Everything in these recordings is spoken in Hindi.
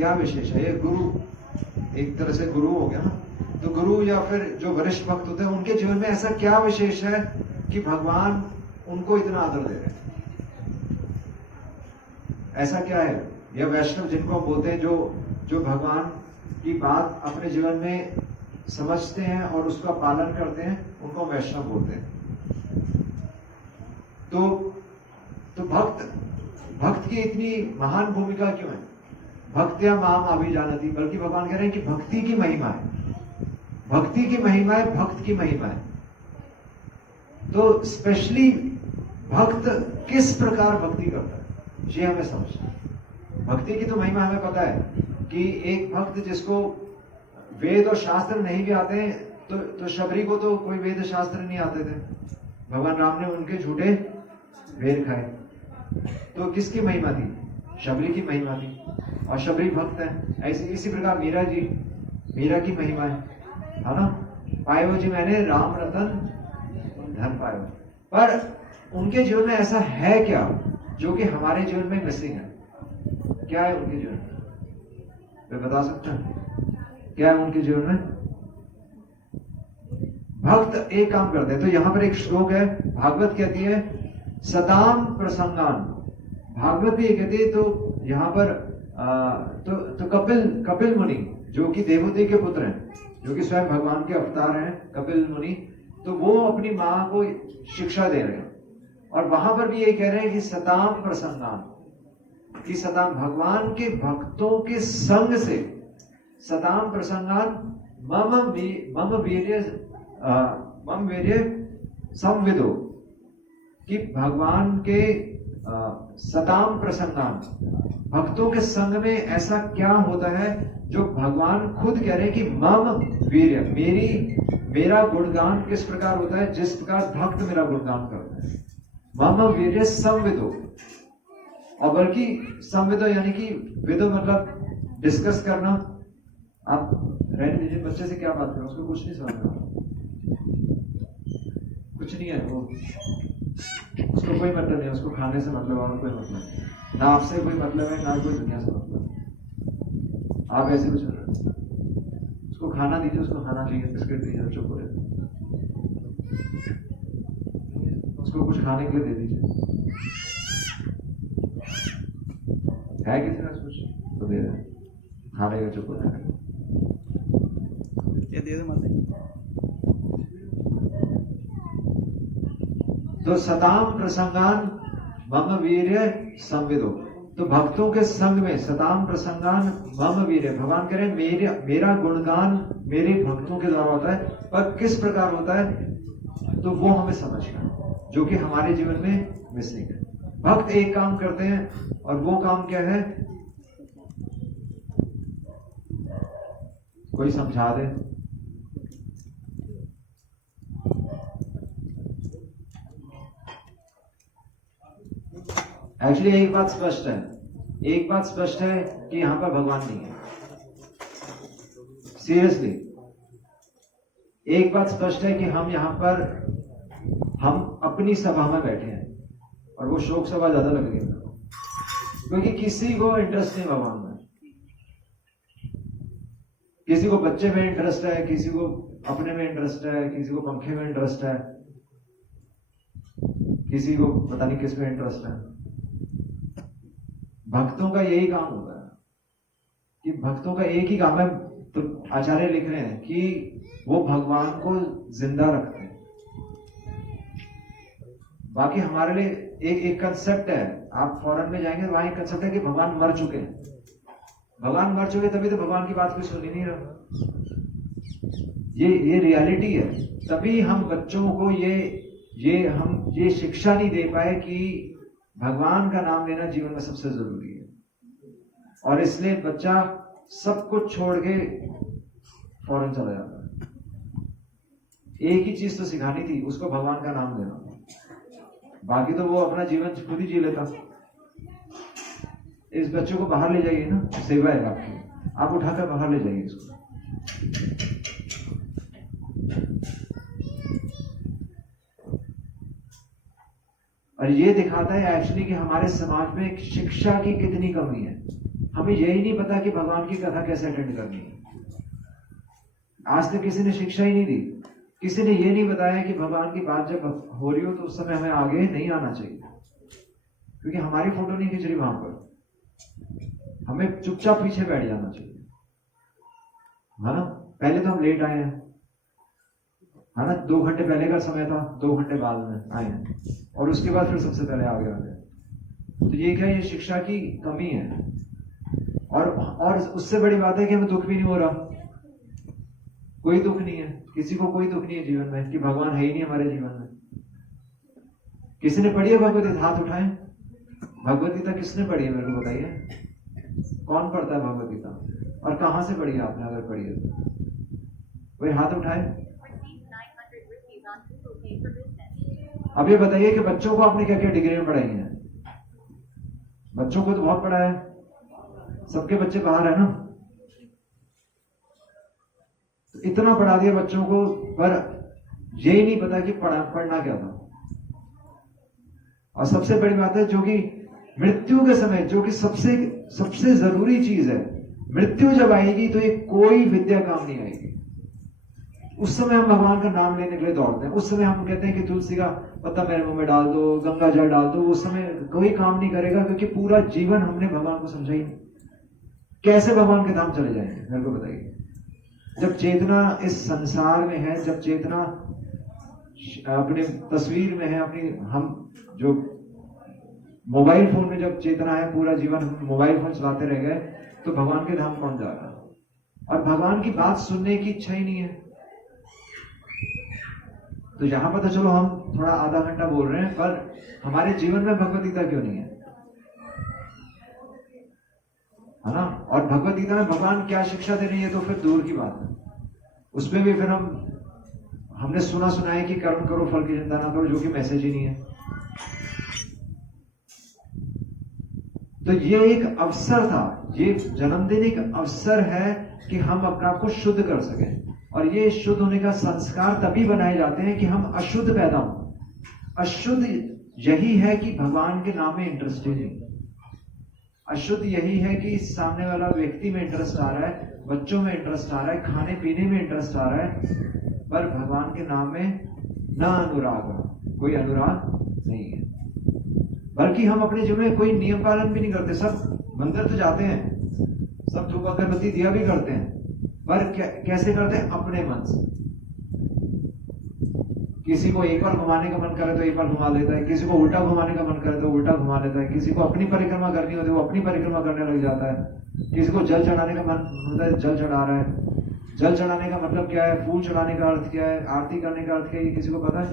क्या विशेष है? ये गुरु एक तरह से गुरु हो गया ना, तो गुरु या फिर जो वरिष्ठ भक्त होते हैं उनके जीवन में ऐसा क्या विशेष है कि भगवान उनको इतना आदर दे रहे हैं? ऐसा क्या है? या वैष्णव जिनको हम बोलते हैं, जो भगवान की बात अपने जीवन में समझते हैं और उसका पालन करते हैं, उनको वैष्णव बोलते हैं। तो भक्त की इतनी महान भूमिका क्यों है? भक्त्या माम अभिजानति, बल्कि भगवान कह रहे हैं कि भक्ति की महिमा है, भक्ति की महिमा है, भक्त की महिमा है। तो स्पेशली भक्त किस प्रकार भक्ति करता है, ये हमें समझना है। भक्ति की तो महिमा हमें पता है कि एक भक्त जिसको वेद और शास्त्र नहीं भी आते हैं, तो शबरी को तो कोई वेद शास्त्र नहीं आते थे, भगवान राम ने उनके झूठे वेद खाए, तो किसकी महिमा थी? शबरी की महिमा थी, और शबरी भक्त है। इसी प्रकार मीरा की महिमा है ना? पायो जी मैंने राम रतन धन पायो। पर उनके जीवन में ऐसा है क्या जो कि हमारे जीवन में मिसिंग है? क्या है उनके जीवन में? वे बता सकते हैं क्या है उनके जीवन में? भक्त एक काम करते हैं। तो यहां पर एक श्लोक है, भागवत कहती है सताम प्रसंगान, भागवत भी कहती है। तो यहां पर तो कपिल मुनि जो कि देवहूति के पुत्र हैं, जो कि स्वयं भगवान के अवतार हैं, कपिल मुनि, तो वो अपनी मां को शिक्षा दे रहे हैं, और वहां पर भी ये कह रहे हैं कि सताम प्रसंगान, कि सताम भगवान के भक्तों के संग से, सताम प्रसंगान मम वीर्य संविदो, कि भगवान के सताम प्रसंगान, भक्तों के संग में ऐसा क्या होता है जो भगवान खुद कह रहे हैं कि मम वीर्य, मेरा गुणगान किस प्रकार होता है, जिस प्रकार भक्त मेरा गुणगान करता है। मम वीर्य संविदो, और बल्कि संविदो यानी कि विदो मतलब डिस्कस करना। आप रहने दीजिए, बच्चे से क्या बात करें, उसको कुछ नहीं समझ रहा, कुछ नहीं है वो, उसको कोई मतलब नहीं, उसको खाने से मतलब और कोई मतलब नहीं, ना आपसे कोई मतलब है ना कोई दुनिया से मतलब। आप ऐसे कुछ उसको खाना दीजिए, उसको खाना चाहिए, बिस्किट दीजिए, चुप रहे, उसको कुछ खाने के लिए दे दीजिए। है किसी ने कुछ तो दे दे, खाने का चुप रहे, ये दे दे माता। तो सताम प्रसंगान मम वीर्य संविदो, तो भक्तों के संग में सताम प्रसंगान मम वीर्य, भगवान कह रहे हैं मेरा गुणगान मेरे भक्तों के द्वारा होता है। पर किस प्रकार होता है, तो वो हमें समझना है, जो कि हमारे जीवन में मिसिंग है। भक्त एक काम करते हैं, और वो काम क्या है, कोई समझा दे। एक्चुअली एक बात स्पष्ट है कि यहां पर भगवान नहीं है। सीरियसली एक बात स्पष्ट है कि हम अपनी सभा में बैठे हैं, और वो शोक सभा ज्यादा लग रही है, क्योंकि किसी को इंटरेस्ट नहीं भगवान में। किसी को बच्चे में इंटरेस्ट है, किसी को अपने में इंटरेस्ट है, किसी को पंखे में इंटरेस्ट है, किसी को पता नहीं किस में इंटरेस्ट है। भक्तों का यही काम होता है कि भक्तों का एक ही काम है, तो आचार्य लिख रहे हैं कि वो भगवान को जिंदा रखते हैं। बाकी हमारे लिए एक कंसेप्ट है, आप फॉरेन में जाएंगे तो वहां एक कंसेप्ट है कि भगवान मर चुके हैं। भगवान मर चुके तभी तो भगवान की बात कोई सुन ही नहीं रहा। ये रियलिटी है। तभी हम बच्चों को ये शिक्षा नहीं दे पाए कि भगवान का नाम लेना जीवन में सबसे जरूरी है, और इसलिए बच्चा सब कुछ छोड़ के फौरन चला जाता है। एक ही चीज तो सिखानी थी उसको, भगवान का नाम लेना, बाकी तो वो अपना जीवन खुद ही जी लेता। इस बच्चे को बाहर ले जाइए ना, सेवा है आपकी, आप उठाकर बाहर ले जाइए इसको। और ये दिखाता है एक्चुअली कि हमारे समाज में शिक्षा की कितनी कमी है। हमें यही नहीं पता कि भगवान की कथा कैसे अटेंड करनी है। आज तक किसी ने शिक्षा ही नहीं दी, किसी ने ये नहीं बताया कि भगवान की बात जब हो रही हो तो उस समय हमें आगे नहीं आना चाहिए, क्योंकि हमारी फोटो नहीं खींच रही वहां पर, हमें चुपचाप पीछे बैठ जाना चाहिए, है ना। पहले तो हम लेट आए हैं, है ना, 2 घंटे पहले का समय था, 2 घंटे बाद में आए हैं, और उसके बाद फिर सबसे पहले आगे आ गए। तो ये क्या, ये शिक्षा की कमी है। और उससे बड़ी बात है कि हमें दुख भी नहीं हो रहा, कोई दुख नहीं है, किसी को कोई दुख नहीं है जीवन में कि भगवान है ही नहीं हमारे जीवन में। किसी ने पढ़ी है भगवत गीता? हाथ उठाएं। भगवत गीता किसने पढ़ी है, मेरे को बताइए। कौन पढ़ता है भगवत गीता, और कहां से पढ़ी है आपने, अगर पढ़ी है तो वही हाथ उठाए। अब ये बताइए कि बच्चों को आपने क्या क्या डिग्री में पढ़ाई है? बच्चों को तो बहुत पढ़ा है, सबके बच्चे बाहर है ना, तो इतना पढ़ा दिया बच्चों को, पर यही नहीं पता कि पढ़ना क्या था। और सबसे बड़ी बात है, जो कि मृत्यु के समय, जो कि सबसे जरूरी चीज है, मृत्यु जब आएगी तो ये कोई विद्या काम नहीं आएगी। उस समय हम भगवान का नाम लेने के लिए दौड़ते हैं, उस समय हम कहते हैं कि तुलसी का पत्ता मेरे मुंह में डाल दो, गंगा जल डाल दो, उस समय कोई काम नहीं करेगा, क्योंकि पूरा जीवन हमने भगवान को समझा ही नहीं। कैसे भगवान के धाम चले जाएंगे, मेरे को बताइए। जब चेतना इस संसार में है, जब चेतना अपनी तस्वीर में है, अपनी हम जो मोबाइल फोन में जब चेतना है, पूरा जीवन हम मोबाइल फोन चलाते रह गए, तो भगवान के धाम कौन जा रहा है? और भगवान की बात सुनने की इच्छा ही नहीं है। तो यहां पर तो चलो हम थोड़ा आधा घंटा बोल रहे हैं, पर हमारे जीवन में भगवत गीता क्यों नहीं है ना। और भगवत गीता में भगवान क्या शिक्षा दे रही है तो फिर दूर की बात है। उसमें भी फिर हमने सुना है कि कर्म करो फल की चिंता ना करो, जो कि मैसेज ही नहीं है। तो ये एक अवसर था, ये जन्मदिन एक अवसर है कि हम अपने आप को शुद्ध कर सकें। और ये शुद्ध होने का संस्कार तभी बनाए जाते हैं कि हम अशुद्ध पैदा हो। अशुद्ध यही है कि भगवान के नाम में इंटरेस्ट ही नहीं, अशुद्ध यही है कि सामने वाला व्यक्ति में इंटरेस्ट आ रहा है, बच्चों में इंटरेस्ट आ रहा है, खाने पीने में इंटरेस्ट आ रहा है, पर भगवान के नाम में न अनुराग, कोई अनुराग नहीं है। बल्कि हम अपने जीवन में कोई नियम पालन भी नहीं करते। सब मंदिर तो जाते हैं, सब धूप अगरबत्ती दिया भी करते हैं, पर कैसे करते हैं? अपने मन से। किसी को एक बार घुमाने का मन करे तो एक बार घुमा लेता है, किसी को उल्टा घुमाने का मन करे तो उल्टा घुमा लेता है, किसी को अपनी परिक्रमा करनी होती है वो अपनी परिक्रमा करने लग जाता है, किसी को जल चढ़ाने का मन होता है जल चढ़ा रहा है। जल चढ़ाने का मतलब क्या है, फूल चढ़ाने का अर्थ क्या है, आरती करने का अर्थ क्या है, ये किसी को पता है?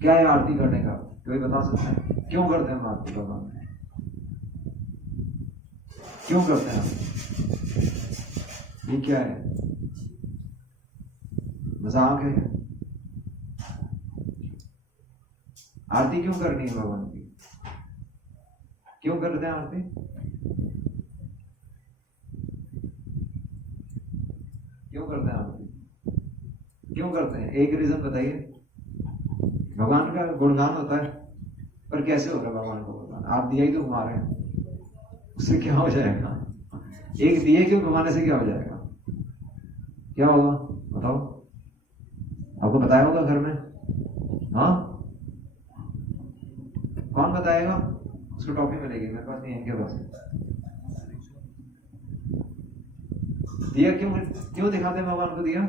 क्या है आरती करने का? कोई बता सकता है? क्यों करते हैं हम आरती भगवान? क्यों करते हैं हम? ये क्या है? मजाक है? आरती क्यों करनी है भगवान की? क्यों करते हैं आरती? क्यों करते हैं आरती? क्यों करते हैं? एक रीजन बताइए। भगवान का गुणगान होता है, पर कैसे होगा भगवान का गुणगान? आप दिया ही तो घुमा रहे हैं, उससे क्या हो जाएगा? एक दिए क्यों घुमाने से क्या हो जाएगा? क्या होगा बताओ? आपको बताया होगा घर में? हाँ, कौन बताएगा? उसको टॉपी मिलेगी, मेरे पास नहीं है, इनके पास। दिया क्यों दिखाते हैं भगवान को? दिया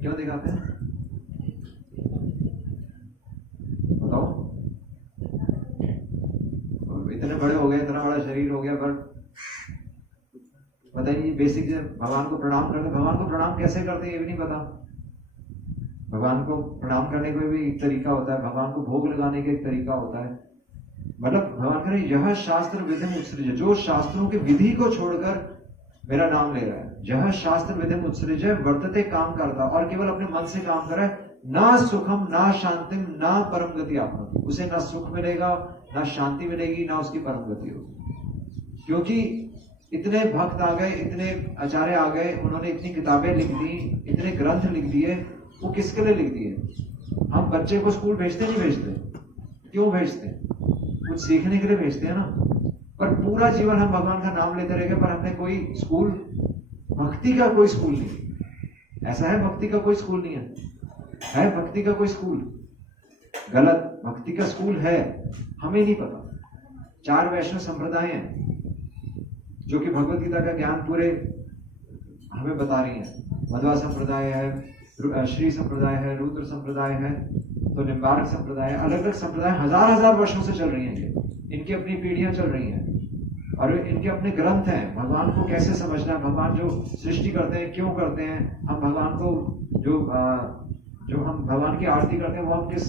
क्यों दिखाते हैं बताओ? इतने बड़े हो गए, इतना बड़ा शरीर हो गया, पर बताइए बेसिक भगवान को प्रणाम करते। भगवान को प्रणाम कैसे करते हैं ये भी नहीं पता। भगवान को प्रणाम करने का भी एक तरीका होता है, भगवान को भोग लगाने का एक तरीका होता है। मतलब भगवान कह रहे यह शास्त्र विधि उत्सृज, जो शास्त्रों की विधि को छोड़कर मेरा नाम ले रहा है, यह शास्त्र विधि उत्सृज वर्तते काम करता, और केवल अपने मन से काम कर रहा है, ना सुखम ना शांतिम ना परम गति आपको, उसे ना सुख मिलेगा ना शांति मिलेगी ना उसकी परम गति होगी। क्योंकि इतने भक्त आ गए, इतने आचार्य आ गए, उन्होंने इतनी किताबें लिख दी, इतने ग्रंथ लिख दिए, वो किसके लिए लिख दिए? हम बच्चे को स्कूल भेजते नहीं भेजते? क्यों भेजते? कुछ सीखने के लिए भेजते हैं ना। पर पूरा जीवन हम भगवान का नाम लेते रह गए, पर हमने कोई स्कूल, भक्ति का कोई स्कूल नहीं। ऐसा है भक्ति का कोई स्कूल नहीं है भक्ति का कोई स्कूल? गलत। भक्ति का स्कूल है, हमें नहीं पता। 4 वैष्णव संप्रदाय हैं जो कि भगवत गीता का ज्ञान पूरे हमें बता रही हैं। मध्वा संप्रदाय है, श्री संप्रदाय है, रुद्र संप्रदाय है, तो निम्बार्क संप्रदाय है। अलग अलग संप्रदाय हजार वर्षों से चल रही हैं। ये इनकी अपनी पीढ़ियां चल रही हैं और इनके अपने ग्रंथ हैं। भगवान को कैसे समझना है, भगवान जो सृष्टि करते हैं क्यों करते हैं, हम भगवान को जो हम भगवान की आरती करते हैं वो हम किस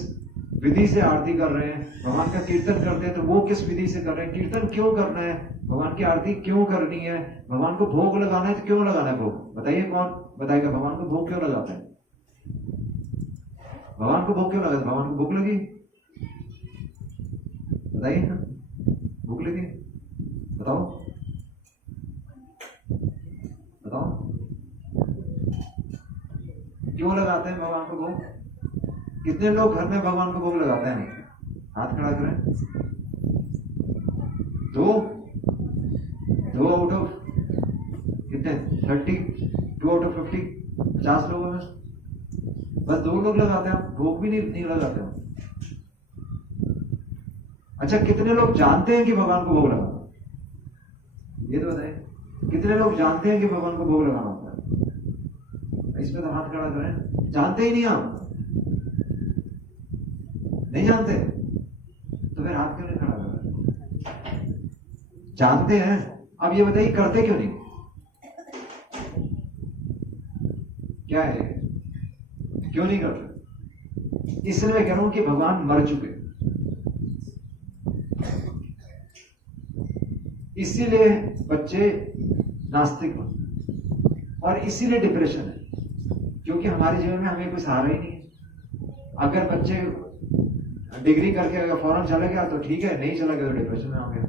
विधि से आरती कर रहे हैं, भगवान का कीर्तन करते हैं तो वो किस विधि से कर रहे हैं, कीर्तन क्यों करना है, भगवान की आरती क्यों करनी है, भगवान को भोग लगाना है तो क्यों लगाना है भोग? बताइए, कौन बताएगा भगवान को भोग क्यों लगाते हैं? भगवान को भोग क्यों लगाते हैं? भगवान को भूख लगी, बताइए ना, भूख लगी, बताओ बताओ क्यों लगाते हैं भगवान को भोग? कितने लोग घर में भगवान को भोग लगाते हैं? हाथ खड़ा करें। 2 आउट ऑफ कितने? 32 आउट ऑफ 50, 50 लोगों में बस 2 लोग लगाते हैं, भोग भी नहीं लगाते हैं। अच्छा, कितने लोग जानते हैं कि भगवान को भोग लगाना? ये तो बताइए, कितने लोग जानते हैं कि भगवान को भोग लगाना होता है? इस पे तो हाथ खड़ा करें। जानते ही नहीं आप? नहीं जानते तो फिर हाथ क्यों नहीं खड़ा कर रहे? जानते हैं। अब ये बताइए करते क्यों नहीं? क्या है, क्यों नहीं करते? इसलिए मैं कह रहा हूं कि भगवान मर चुके, इसीलिए बच्चे नास्तिक और इसीलिए डिप्रेशन है, क्योंकि हमारे जीवन में हमें कोई सहारा ही नहीं है। अगर बच्चे डिग्री करके अगर फौरन चला गया तो ठीक है, नहीं चला गया तो डिप्रेशन में आ गया।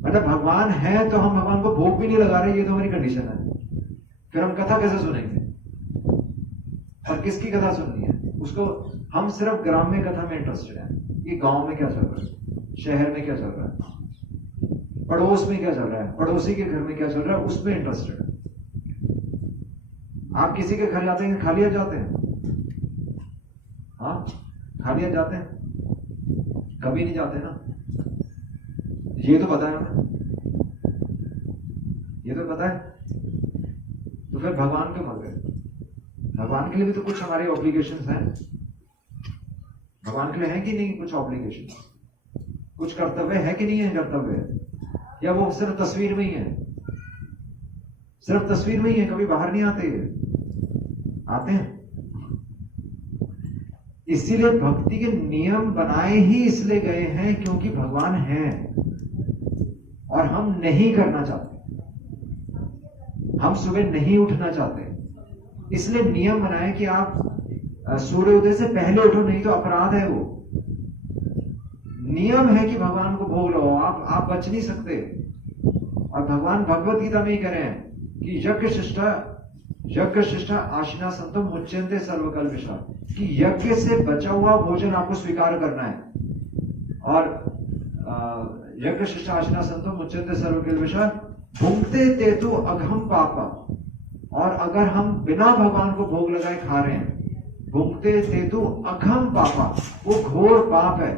मतलब भगवान है तो हम भगवान को भोग भी नहीं लगा रहे, ये तो हमारी कंडीशन है। फिर हम कथा कैसे सुनेंगे? और किसकी कथा सुननी है? उसको हम सिर्फ ग्राम्य कथा में इंटरेस्टेड है कि गांव में क्या चल रहा है, शहर में क्या चल रहा है, पड़ोस में क्या चल रहा है, पड़ोसी के घर में क्या चल रहा है, उसमें इंटरेस्टेड है। आप किसी के घर जाते हैं खाली आ जाते हैं? हाँ, खाली आ जाते हैं? कभी नहीं जाते ना। ये तो पता है हमें, ये तो पता है। तो फिर भगवान क्यों मर गए? भगवान के लिए भी तो कुछ हमारे ऑब्लिगेशंस हैं। भगवान के लिए है कि नहीं कुछ ऑब्लिगेशन, कुछ कर्तव्य है कि नहीं है कर्तव्य? या वो सिर्फ तस्वीर में ही है? सिर्फ तस्वीर में ही है, कभी बाहर नहीं आते? आते हैं। इसीलिए भक्ति के नियम बनाए ही इसलिए गए हैं क्योंकि भगवान है और हम नहीं करना चाहते, हम सुबह नहीं उठना चाहते, इसलिए नियम बनाए कि आप सूर्योदय से पहले उठो, नहीं तो अपराध है। वो नियम है कि भगवान को भोग लो, आप बच नहीं सकते। और भगवान भगवत गीता में ही कह रहे हैं कि यज्ञ शिष्टा आशिना संतम मुच्यन्ते सर्वकल्पिषा, कि यज्ञ से बचा हुआ भोजन आपको स्वीकार करना है। और यज्ञ शिष्टा आशिना संतम मुच्यन्ते सर्वकल्पिषा भुंक्ते तेतु अघम पापा। और अगर हम बिना भगवान को भोग लगाए खा रहे हैं, भुंक्ते तेतु अघम पापा, वो घोर पाप है।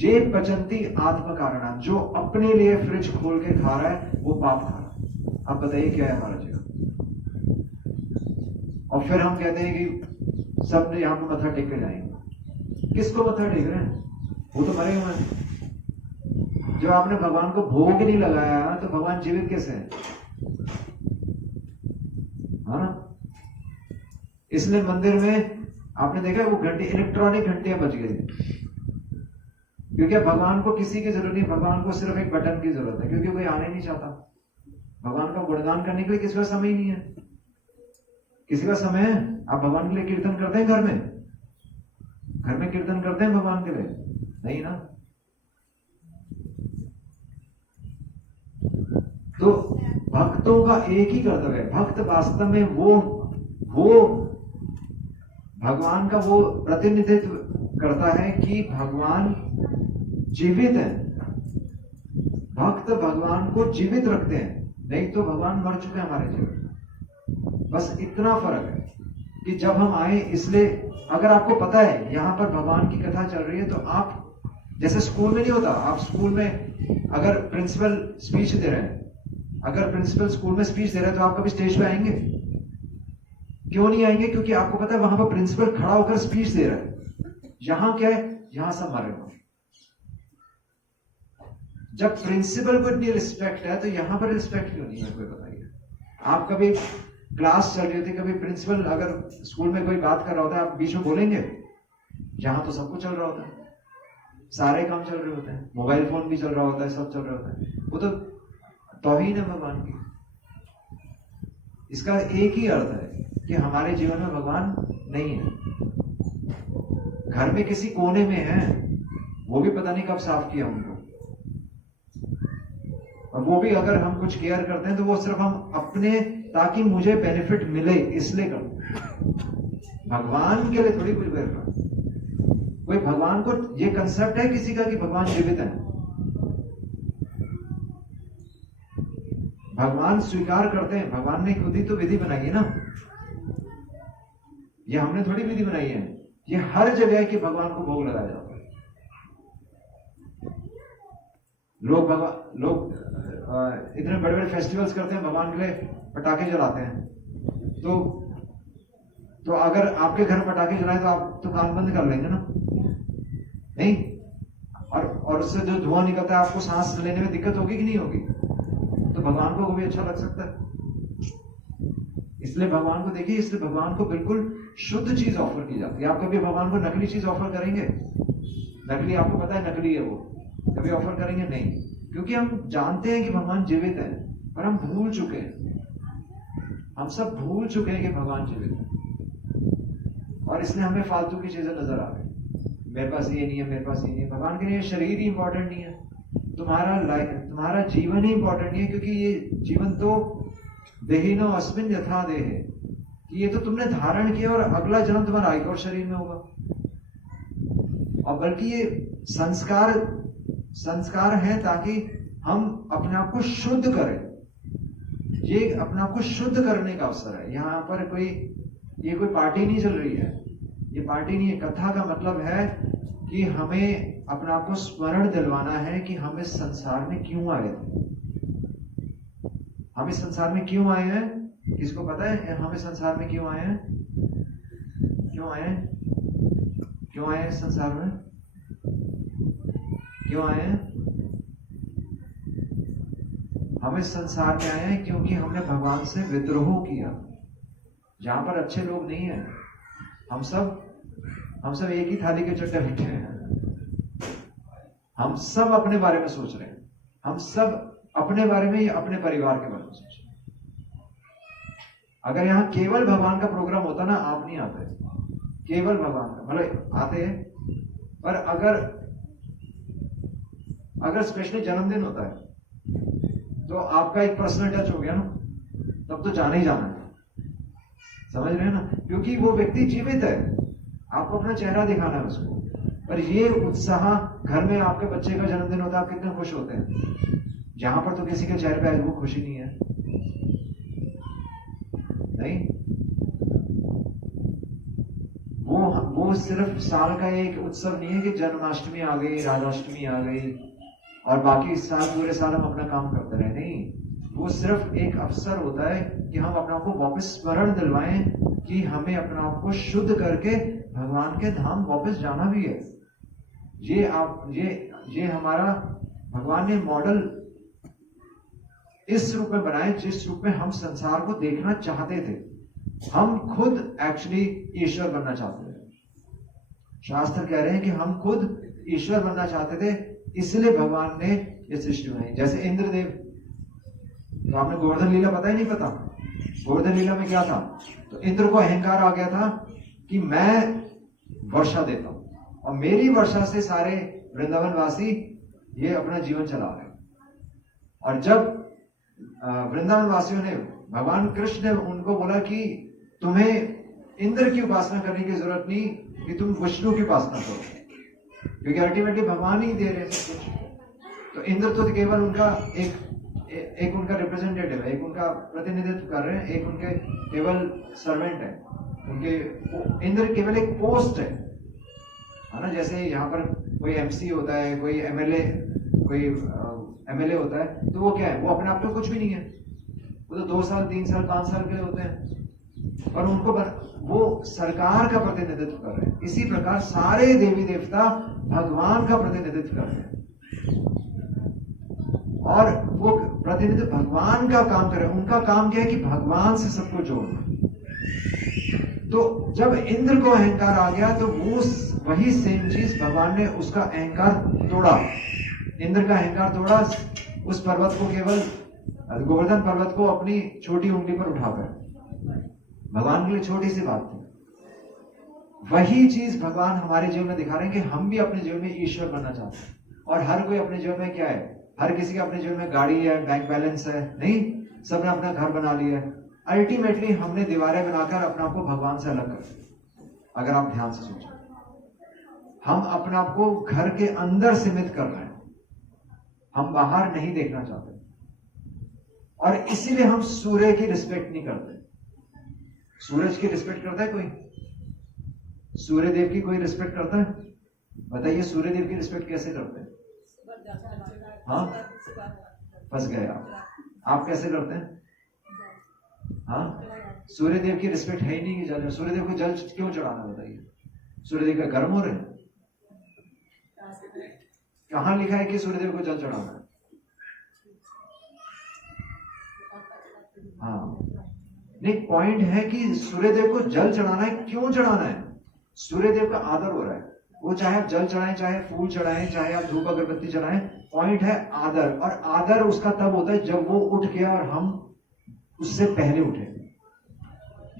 ये पचंती आत्म कारण, जो अपने लिए फ्रिज खोल के खा रहा है वो पाप खा रहा है। अब बताइए क्या है हमारा जीवन? और फिर हम कहते हैं कि सब ने यहां पर मत्था टेक के जाएंगे। किसको मत्था टेक रहे हैं? वो तो मरे हुए हैं। जब आपने भगवान को भोग नहीं लगाया तो भगवान जीवित कैसे है? हाँ, इसलिए मंदिर में आपने देखा वो घंटे, इलेक्ट्रॉनिक घंटियां बज गई, क्योंकि भगवान को किसी की जरूरत नहीं, भगवान को सिर्फ एक बटन की जरूरत है, क्योंकि कोई आने नहीं चाहता। भगवान का गुणगान करने के लिए किसी का समय ही नहीं है। किसी का समय है? आप भगवान के लिए कीर्तन करते हैं घर में कीर्तन करते हैं भगवान के लिए? नहीं ना। तो भक्तों का एक ही कर्तव्य है, भक्त वास्तव में वो भगवान का वो प्रतिनिधित्व करता है कि भगवान जीवित है भक्त भगवान को जीवित रखते हैं, नहीं तो भगवान मर चुके हैं हमारे जीवन। बस इतना फर्क है कि जब हम आए, इसलिए अगर आपको पता है यहां पर भगवान की कथा चल रही है, तो आप जैसे स्कूल में नहीं होता, आप स्कूल में अगर प्रिंसिपल स्पीच दे रहे हैं, अगर प्रिंसिपल स्कूल में स्पीच दे रहे हैं तो आप कभी स्टेज पे आएंगे? क्यों नहीं आएंगे? क्योंकि आपको पता है वहां पर प्रिंसिपल खड़ा होकर स्पीच दे रहा है। यहां क्या है? यहां सब मरे हुए। जब प्रिंसिपल को इतनी रिस्पेक्ट है तो यहां पर रिस्पेक्ट क्यों नहीं है? कोई बताइए। आप कभी क्लास चल रही होती, कभी प्रिंसिपल अगर स्कूल में कोई बात कर रहा होता है, आप बीच में बोलेंगे? यहां तो सब कुछ चल रहा होता है, सारे काम चल रहे होते हैं, मोबाइल फोन भी चल रहा होता है, सब चल रहा होता है। वो तो तौहीन है भगवान की। इसका एक ही अर्थ है कि हमारे जीवन में भगवान नहीं है, घर में किसी कोने में है, वो भी पता नहीं कब साफ किया उनको। और वो भी अगर हम कुछ केयर करते हैं तो वो सिर्फ हम अपने, ताकि मुझे बेनिफिट मिले इसलिए करते। भगवान के लिए थोड़ी कुछ केयर करते। कोई भगवान को ये कंसेप्ट है किसी का कि भगवान जीवित है? भगवान स्वीकार करते हैं, भगवान ने खुद ही तो विधि बनाई है ना, ये हमने थोड़ी विधि बनाई है। ये हर जगह के भगवान को भोग लगाया जाता है। लोग इतने बड़े बड़े फेस्टिवल्स करते हैं, भगवान के लिए पटाखे जलाते हैं। तो अगर आपके घर पटाखे जलाए तो आप तो कान बंद कर लेंगे ना, नहीं? और उससे जो धुआं निकलता है, आपको सांस लेने में दिक्कत होगी कि नहीं होगी? तो भगवान को भी अच्छा लग सकता है। इसलिए भगवान को देखिए, इसलिए भगवान को बिल्कुल शुद्ध चीज ऑफर की जाती है। आप कभी भगवान को नकली चीज ऑफर करेंगे? नकली, आपको पता है नकली है वो, कभी ऑफर करेंगे नहीं, क्योंकि हम जानते हैं कि भगवान जीवित है, पर हम भूल चुके हैं, हम सब भूल चुके हैं कि भगवान जीवित है। और इसलिए हमें फालतू की चीजें नजर आ गई, मेरे पास ये नहीं है, मेरे पास ये नहीं है। भगवान के लिए शरीर ही इंपॉर्टेंट नहीं है, तुम्हारा जीवन ही इंपॉर्टेंट नहीं है, क्योंकि ये जीवन तो देहिनो अस्मिन् यथा देह है, कि ये तो तुमने धारण किया और अगला जन्म तुम्हारा एक और शरीर में होगा। और बल्कि ये संस्कार है ताकि हम अपने आप को शुद्ध करें। ये अपने आप को शुद्ध करने का अवसर है। यहाँ पर ये कोई पार्टी नहीं चल रही है, ये पार्टी नहीं है। कथा का मतलब है कि हमें अपने आप को स्मरण दिलवाना है कि हम इस संसार में क्यों आए थे। हम इस संसार में क्यों आए हैं? किसको पता है हम इस संसार में क्यों आए हैं? क्यों आए हैं? क्यों आए इस संसार में? क्यों आए हैं? हम इस संसार में आए हैं क्योंकि हमने भगवान से विद्रोह किया। जहां पर अच्छे लोग नहीं है, हम सब एक ही थाली के चट्टे बैठे हैं। हम सब अपने बारे में सोच रहे हैं, हम सब अपने बारे में या अपने परिवार के बारे में सोच रहे हैं। अगर यहाँ केवल भगवान का प्रोग्राम होता ना, आप नहीं आते। केवल भगवान का मतलब आते हैं, पर अगर स्पेशली जन्मदिन होता है तो आपका एक पर्सनल टच हो गया ना, तब तो जाना ही जाना है। समझ रहे हैं ना? क्योंकि वो व्यक्ति जीवित है, आपको अपना चेहरा दिखाना है उसको। पर ये उत्साह, घर में आपके बच्चे का जन्मदिन होता है, आप कितने खुश होते हैं। यहां पर तो किसी के चेहरे पे वो खुशी नहीं है, नहीं। वो सिर्फ साल का एक उत्सव नहीं है कि जन्माष्टमी आ गई, राधाष्टमी आ गई और बाकी साल पूरे साल हम अपना काम करते रहे। नहीं, वो सिर्फ एक अवसर होता है कि हम अपने आप को वापस स्मरण दिलवाएं कि हमें अपने आप को शुद्ध करके भगवान के धाम वापस जाना भी है। ये हमारा भगवान ने मॉडल इस रूप में बनाए जिस रूप में हम संसार को देखना चाहते थे। हम खुद एक्चुअली ईश्वर बनना चाहते थे। शास्त्र कह रहे हैं कि हम खुद ईश्वर बनना चाहते थे, इसलिए भगवान ने ये सृष्टि बनाई। जैसे इंद्रदेव, तो आपने गोवर्धन लीला पता ही नहीं पता? गोवर्धन लीला में क्या था? तो इंद्र को अहंकार आ गया था कि मैं वर्षा देता हूं और मेरी वर्षा से सारे वृंदावन वासी ये अपना जीवन चला रहे हैं। और जब वृंदावन वासियों ने, भगवान कृष्ण ने उनको बोला कि तुम्हें इंद्र की उपासना करने की जरूरत नहीं, कि तुम विष्णु की उपासना करो, क्योंकि अल्टीमेटली भगवान ही दे रहे हैं सब कुछ। तो इंद्र तो केवल उनका एक उनका रिप्रेजेंटेटिव है, एक उनका प्रतिनिधित्व कर रहे हैं, एक उनके केवल सर्वेंट है, उनके इंद्र केवल एक पोस्ट है ना। जैसे यहाँ पर कोई एमसी होता है, कोई एमएलए होता है, तो वो क्या है, वो अपने आप में कुछ भी नहीं है, वो तो 2 साल 3 साल 5 साल के लिए होते हैं, और उनको वो सरकार का प्रतिनिधित्व कर रहे हैं। इसी प्रकार सारे देवी देवता भगवान का प्रतिनिधित्व कर रहे हैं, और वो प्रतिनिधित्व भगवान का काम कर रहे हैं। उनका काम क्या है कि भगवान से सबको जोड़ना। तो जब इंद्र को अहंकार आ गया, तो वो वही सेम चीज भगवान ने उसका अहंकार तोड़ा, इंद्र का अहंकार तोड़ा, उस पर्वत को केवल गोवर्धन पर्वत को अपनी छोटी उंगली पर उठाकर, भगवान के लिए छोटी सी बात थी। वही चीज भगवान हमारे जीवन में दिखा रहे हैं कि हम भी अपने जीवन में ईश्वर बनना चाहते हैं। और हर कोई अपने जीवन में क्या है, हर किसी के अपने जीवन में गाड़ी है, बैंक बैलेंस है, नहीं, सबने अपना घर बना लिया है। अल्टीमेटली हमने दीवारें बनाकर अपने आप को भगवान से अलग कर दिया। अगर आप ध्यान से सोचें, हम अपने आप को घर के अंदर सीमित कर रहे हैं, हम बाहर नहीं देखना चाहते, और इसीलिए हम सूर्य की रिस्पेक्ट नहीं करते। सूरज की रिस्पेक्ट करता है कोई? सूर्य देव की कोई रिस्पेक्ट करता है? बताइए, सूर्य देव की रिस्पेक्ट कैसे करते हैं? हाँ, फंस गए आप कैसे करते हैं? हाँ, सूर्य देव की रिस्पेक्ट है ही नहीं कि जल, सूर्य देव को जल क्यों चढ़ाना, बताइए? सूर्य देव का गर्म हो रहे हैं? कहां लिखा है कि सूर्य देव को जल चढ़ाना है? हाँ, नहीं, पॉइंट है कि सूर्य देव को जल चढ़ाना है। क्यों चढ़ाना है? सूर्य देव का आदर हो रहा है। वो चाहे आप जल चढ़ाएं, चाहे फूल चढ़ाएं, चाहे आप धूप अगरबत्ती चढ़ाएं, पॉइंट है आदर। और आदर उसका तब होता है जब वो उठ गया और हम उससे पहले उठे,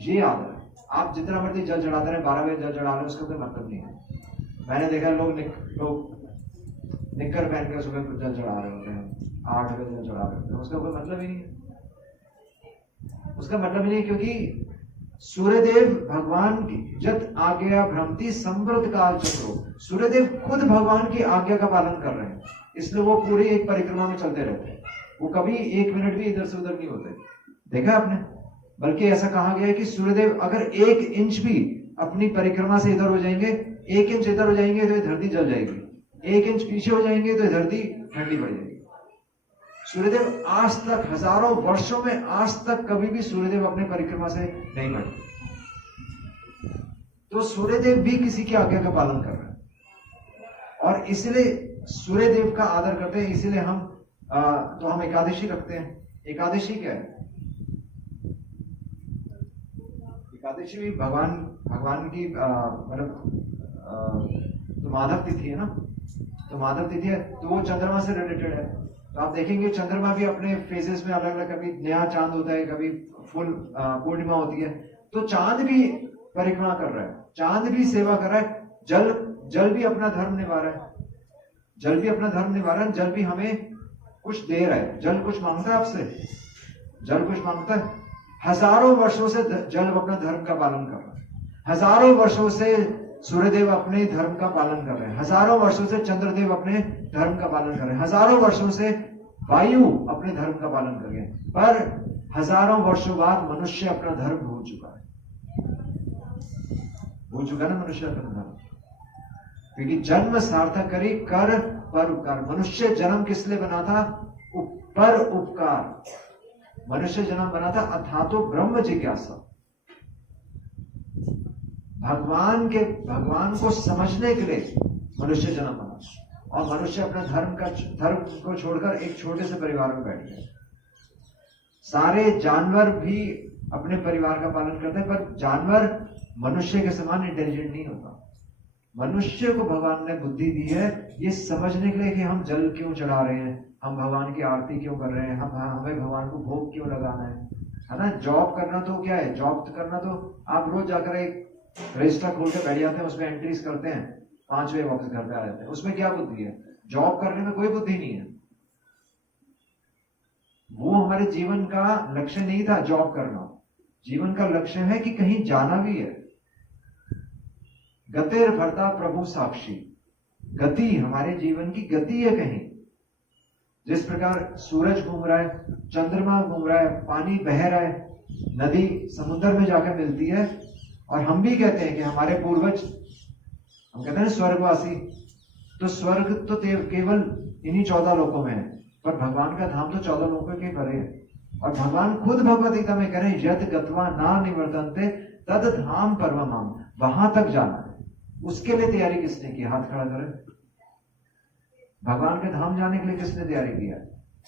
ये आदर है। आप जितना मर्जी जल चढ़ाते रहे, 12 बजे जल चढ़ा रहे, उसका कोई मतलब नहीं है। मैंने देखा लोग निक्कर पहन कर सुबह जल चढ़ा रहे होते हैं, 8 बजे जल चढ़ा रहे होते हैं, उसका कोई मतलब ही नहीं है। उसका मतलब ही नहीं, क्योंकि सूर्यदेव भगवान की जत आज्ञा भ्रमति संवृत काल चक्रो, सूर्यदेव खुद भगवान की आज्ञा का पालन कर रहे हैं, इसलिए वो पूरी एक परिक्रमा में चलते रहते हैं। वो कभी 1 मिनट भी इधर से उधर नहीं होते। देखा आपने? बल्कि ऐसा कहा गया है कि सूर्यदेव अगर 1 इंच भी अपनी परिक्रमा से इधर हो जाएंगे, 1 इंच इधर हो जाएंगे तो ये धरती जल जाएगी, 1 इंच पीछे हो जाएंगे तो धरती ठंडी पड़ जाएगी। सूर्यदेव आज तक, हजारों वर्षों में आज तक कभी भी सूर्यदेव अपने परिक्रमा से नहीं बढ़े। तो सूर्यदेव भी किसी की आज्ञा का पालन कर रहे हैं, और इसलिए सूर्यदेव का आदर करते हैं। इसीलिए हम एकादशी रखते हैं। एकादशी क्या है? एकादशी भी भगवान की तो माधव तिथि है ना, तो माधव तिथि है, तो वो चंद्रमा से रिलेटेड है। तो आप देखेंगे चंद्रमा भी अपने फेजेस में अलग अलग, कभी नया चांद होता है, कभी फुल पूर्णिमा होती है, तो चांद भी परिक्रमा कर रहा है, चांद भी सेवा कर रहा है, जल भी अपना धर्म निभा रहा है, जल भी अपना धर्म निभा रहा है, जल भी हमें कुछ दे रहा है। जल कुछ मांगता है आपसे? जल कुछ मांगता है? हजारों वर्षों से जल अपना धर्म का पालन कर रहा है, हजारों वर्षों से सूर्यदेव अपने धर्म का पालन कर रहे हैं, हजारों वर्षों से चंद्रदेव अपने धर्म का पालन कर रहे हैं, हजारों वर्षों से वायु अपने धर्म का पालन कर रहे हैं। पर हजारों वर्षों बाद मनुष्य अपना धर्म भूल चुका है, भूल चुका ना मनुष्य अपना धर्म, क्योंकि जन्म सार्थक करी कर पर उपकार। मनुष्य जन्म किस लिए बना था? पर उपकार। मनुष्य जन्म बना था अथातो ब्रह्म जिज्ञासा, भगवान को समझने के लिए मनुष्य जन्म बना, और मनुष्य अपना धर्म को छोड़कर एक छोटे से परिवार में बैठ गए। सारे जानवर भी अपने परिवार का पालन करते हैं, पर जानवर मनुष्य के समान इंटेलिजेंट नहीं होता। मनुष्य को भगवान ने बुद्धि दी है ये समझने के लिए कि हम जल क्यों चढ़ा रहे हैं, हम भगवान की आरती क्यों कर रहे हैं, हमें भगवान को भोग क्यों लगाना है ना। जॉब करना तो क्या है? जॉब करना तो आप रोज जाकर एक रजिस्टर खोल के बैठ जाते हैं, उसमें एंट्रीज करते हैं, 5 बजे वापस घर पे आ जाते हैं। उसमें क्या बुद्धि है? जॉब करने में कोई बुद्धि नहीं है। वो हमारे जीवन का लक्ष्य नहीं था जॉब करना, जीवन का लक्ष्य है कि कहीं जाना भी है। गतिर भरता प्रभु साक्षी, गति हमारे जीवन की गति है कहीं, जिस प्रकार सूरज घूम रहा है, चंद्रमा घूम रहा है, पानी बह रहा है, नदी समुद्र में जाकर मिलती है, और हम भी कहते हैं कि हमारे पूर्वज, हम कहते हैं स्वर्गवासी, तो स्वर्ग तो केवल इन्हीं 14 लोकों में है, पर भगवान का धाम तो 14 लोकों के परे है। और भगवान खुद भगवद गीता में कह रहे हैं, यद गत्वा ना निवर्तन्ते तद धाम परमम, वहां तक जाना है। उसके लिए तैयारी किसने की? हाथ खड़ा करें। भगवान के धाम जाने के लिए किसने तैयारी किया?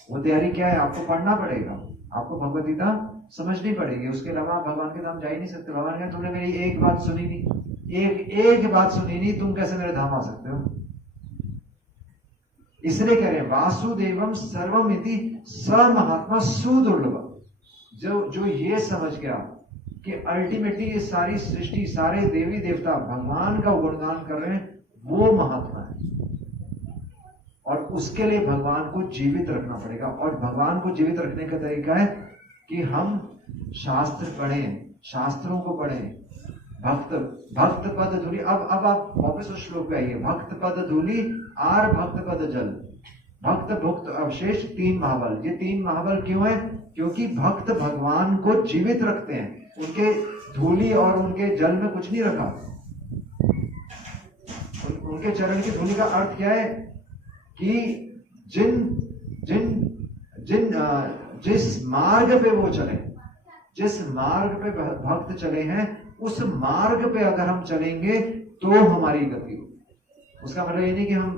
वो तैयारी क्या है? आपको पढ़ना पड़ेगा, आपको भगवद गीता समझनी पड़ेगी, उसके अलावा आप भगवान के धाम जा ही नहीं सकते। भगवान कहा तुमने मेरी एक बात सुनी नहीं, एक बात सुनी नहीं, तुम कैसे मेरे धाम आ सकते हो? इसलिए कह रहे हैं वासुदेवम सर्वम इति स महात्मा सुदुर्लभ। जो ये समझ गया कि अल्टीमेटली ये सारी सृष्टि, सारे देवी देवता भगवान का गुणगान कर रहे हैं, वो महात्मा है। और उसके लिए भगवान को जीवित रखना पड़ेगा, और भगवान को जीवित रखने का तरीका है कि हम शास्त्र पढ़ें, शास्त्रों को पढ़ें। भक्त पद धूलि, अब आप वापस उस श्लोक पे आइए। भक्त पद धूलि आर भक्त पद जल, भक्त भुक्त अवशेष 3 महाबल। ये 3 महाबल क्यों है? क्योंकि भक्त भगवान को जीवित रखते हैं, उनके धूलि और उनके जल में कुछ नहीं रखा। उनके चरण की धूलि का अर्थ क्या है? कि जिस मार्ग पे वो चले, जिस मार्ग पे भक्त चले हैं, उस मार्ग पे अगर हम चलेंगे तो हमारी गति हो। उसका मतलब ये नहीं कि हम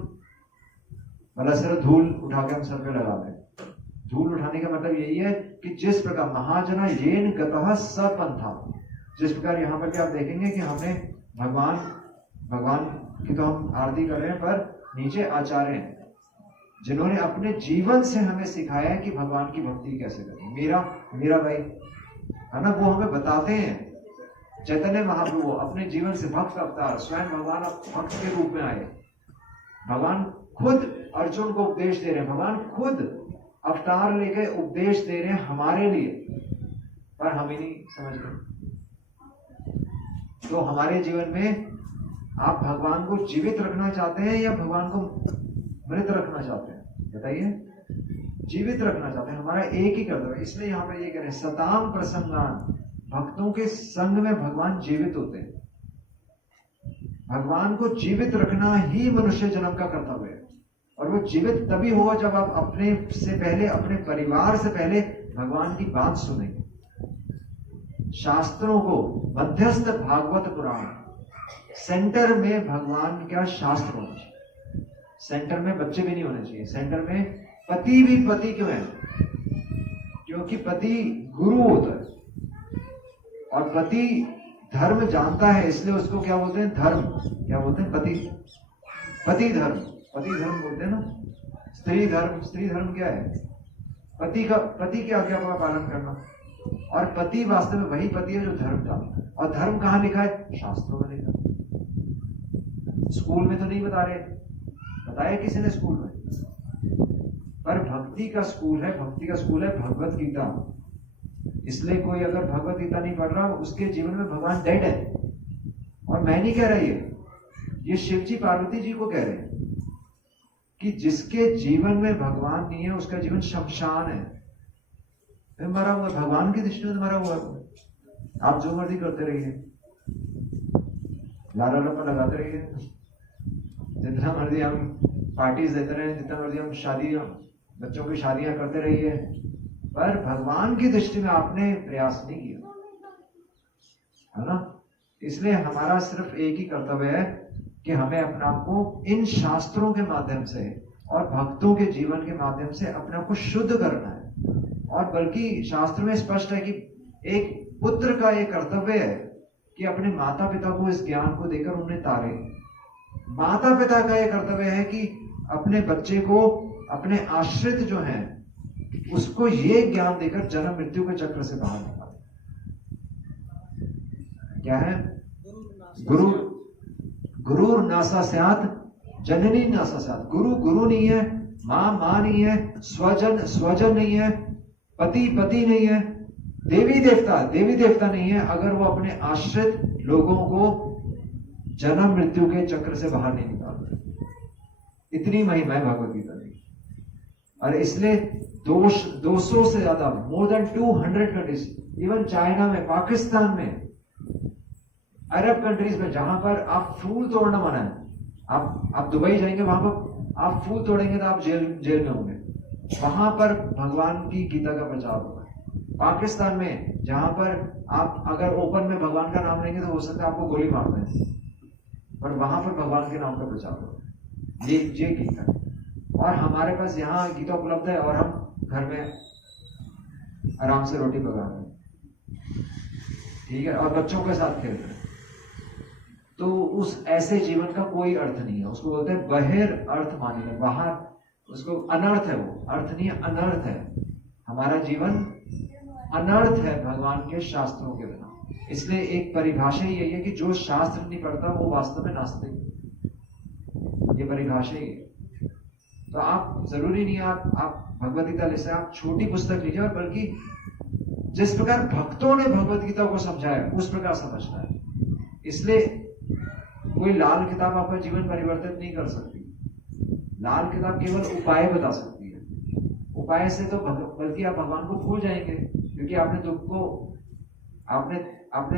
भला सिर्फ धूल उठा के हम सर पे लगा दें। धूल उठाने का मतलब यही है कि जिस प्रकार महाजना येन गतः सपंथा, जिस प्रकार यहाँ पर भी आप देखेंगे कि हमने भगवान की तो हम आरती कर रहे हैं, पर नीचे आचार्य हैं जिन्होंने अपने जीवन से हमें सिखाया है कि भगवान की भक्ति कैसे करें। मीरा भाई है ना, वो हमें बताते हैं। चैतन्य महाप्रभु अपने जीवन से भक्त अवतार, स्वयं भगवान भक्त के रूप में आए। भगवान खुद अर्जुन को उपदेश दे रहे हैं, भगवान खुद अवतार लेके उपदेश दे रहे हैं हमारे लिए, पर हम ही नहीं समझ रहे। तो हमारे जीवन में आप भगवान को जीवित रखना चाहते हैं या भगवान को मृत रखना चाहते हैं? बताइए। जीवित रखना चाहते हैं, हमारा एक ही कर्तव्य है। इसलिए यहाँ पर ये कह रहे हैं सताम प्रसंगान, भक्तों के संग में भगवान जीवित होते हैं। भगवान को जीवित रखना ही मनुष्य जन्म का कर्तव्य है, और वो जीवित तभी होगा जब आप अपने से पहले, अपने परिवार से पहले भगवान की बात सुनेंगे। शास्त्रों को मध्यस्थ भागवत पुराण, सेंटर में भगवान का शास्त्र होना चाहिए। सेंटर में बच्चे भी नहीं होने चाहिए। सेंटर में पति भी पति क्यों है? क्योंकि पति गुरु होता है, और पति धर्म जानता है, इसलिए उसको क्या बोलते हैं? धर्म। क्या बोलते हैं? पति धर्म बोलते हैं ना। स्त्री धर्म क्या है? पति की आज्ञा का पालन करना। और पति वास्तव में वही पति है जो धर्म का। और धर्म कहाँ लिखा है? शास्त्रों में लिखा है। स्कूल में तो नहीं बता रहे, बताया किसी ने स्कूल में? पर भक्ति का स्कूल है भगवत गीता। इसलिए कोई अगर भगवत गीता नहीं पढ़ रहा, उसके जीवन में भगवान डेड है। और मैं नहीं कह रही है, ये शिव जी पार्वती जी को कह रहे हैं कि जिसके जीवन में भगवान नहीं है, उसका जीवन शमशान है। मरा हुआ, भगवान की दृष्टि में मरा हुआ। आप जो मर्जी करते रहिए, लारा लपा लगाते रहिए, जितना मर्जी हम पार्टीज देते रहे, जितना मर्जी हम बच्चों की शादियां करते रहिए, पर भगवान की दृष्टि में आपने प्रयास नहीं किया, है ना। इसलिए हमारा सिर्फ एक ही कर्तव्य है कि हमें अपने आप को इन शास्त्रों के माध्यम से और भक्तों के जीवन के माध्यम से अपने आप को शुद्ध करना है। और बल्कि शास्त्र में स्पष्ट है कि एक पुत्र का एक कर्तव्य है कि अपने माता पिता को इस ज्ञान को देकर उन्हें तारे। माता पिता का यह कर्तव्य है कि अपने बच्चे को, अपने आश्रित जो हैं, उसको ये ज्ञान देकर जन्म मृत्यु के चक्र से बाहर निकाले। क्या है? गुरु नासा स्यात् जननी नासा स्यात्। गुरु नहीं है, माँ नहीं है, स्वजन नहीं है, पति नहीं है, देवी देवता नहीं है, अगर वो अपने आश्रित लोगों को जन्म मृत्यु के चक्र से बाहर नहीं निकालते। इतनी महिमा है भगवत गीता की। और इसलिए 200 से ज्यादा, more than 200 countries, even China में, पाकिस्तान में, अरब कंट्रीज में, जहां पर आप फूल तोड़ना मना है। आप दुबई जाएंगे, वहां पर आप फूल तोड़ेंगे तो आप जेल में होंगे। वहां पर भगवान की गीता का प्रचार होगा। पाकिस्तान में, जहां पर आप अगर ओपन में भगवान का नाम लेंगे तो हो सकता है आपको गोली मार दें, पर वहां पर भगवान के नाम का प्रचार होगा। ये गीता। और हमारे पास यहाँ गीता उपलब्ध है और हम घर में आराम से रोटी पका रहे हैं, ठीक है, और बच्चों के साथ खेल रहे हैं। तो उस ऐसे जीवन का कोई अर्थ नहीं है। उसको बोलते हैं बहिर अर्थ मानिए, बाहर, उसको अनर्थ है, वो अर्थ नहीं है, अनर्थ है। हमारा जीवन अनर्थ है भगवान के शास्त्रों के बिना। इसलिए एक परिभाषा ही यही है कि जो शास्त्र नहीं पढ़ता वो वास्तव में नास्तिक है। ये परिभाषा ही है। तो आप जरूरी नहीं आप भगवत गीता ले से आप छोटी पुस्तक लीजिए, और बल्कि जिस प्रकार भक्तों ने भगवत गीता को समझाया उस प्रकार समझना है। इसलिए कोई लाल किताब आपका जीवन परिवर्तित नहीं कर सकती। लाल किताब केवल उपाय बता सकती है। उपाय से तो बल्कि आप भगवान को भूल जाएंगे, क्योंकि आपने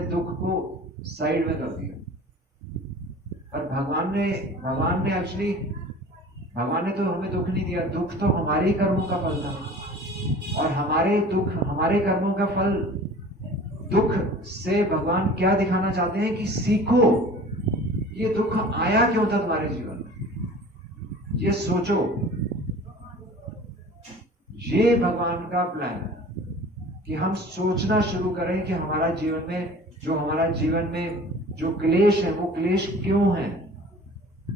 दुख को साइड में कर दिया। पर भगवान ने तो हमें दुख नहीं दिया। दुख तो हमारे कर्मों का फल था, और हमारे कर्मों का फल, दुख से भगवान क्या दिखाना चाहते हैं कि सीखो, ये दुख आया क्यों था तुम्हारे जीवन में, ये सोचो। ये भगवान का प्लान है कि हम सोचना शुरू करें कि हमारा जीवन में जो क्लेश है वो क्लेश क्यों है।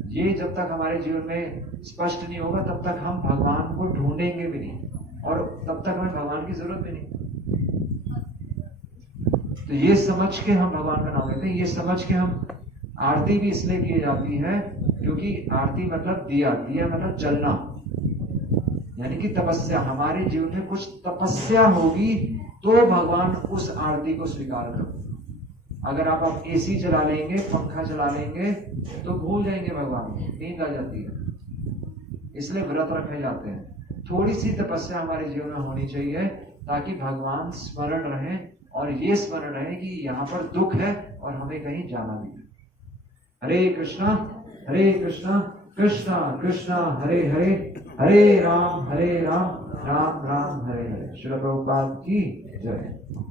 ये जब तक हमारे जीवन में स्पष्ट नहीं होगा तब तक हम भगवान को ढूंढेंगे भी नहीं, और तब तक हमें भगवान की जरूरत भी नहीं। तो ये समझ के हम भगवान का नाम लेते हैं। ये समझ के हम आरती भी इसलिए की जाती है क्योंकि आरती मतलब दिया मतलब जलना, यानी कि तपस्या। हमारे जीवन में कुछ तपस्या होगी तो भगवान उस आरती को स्वीकार करो। अगर आप एसी चला लेंगे, पंखा चला लेंगे तो भूल जाएंगे भगवान, नींद आ जाती है। इसलिए व्रत रखे जाते हैं। थोड़ी सी तपस्या हमारे जीवन में होनी चाहिए ताकि भगवान स्मरण रहे, और ये स्मरण रहे कि यहाँ पर दुख है और हमें कहीं जाना भी है। हरे कृष्णा कृष्णा कृष्णा हरे हरे, हरे राम राम राम हरे हरे। श्रील प्रभुपाद की जय।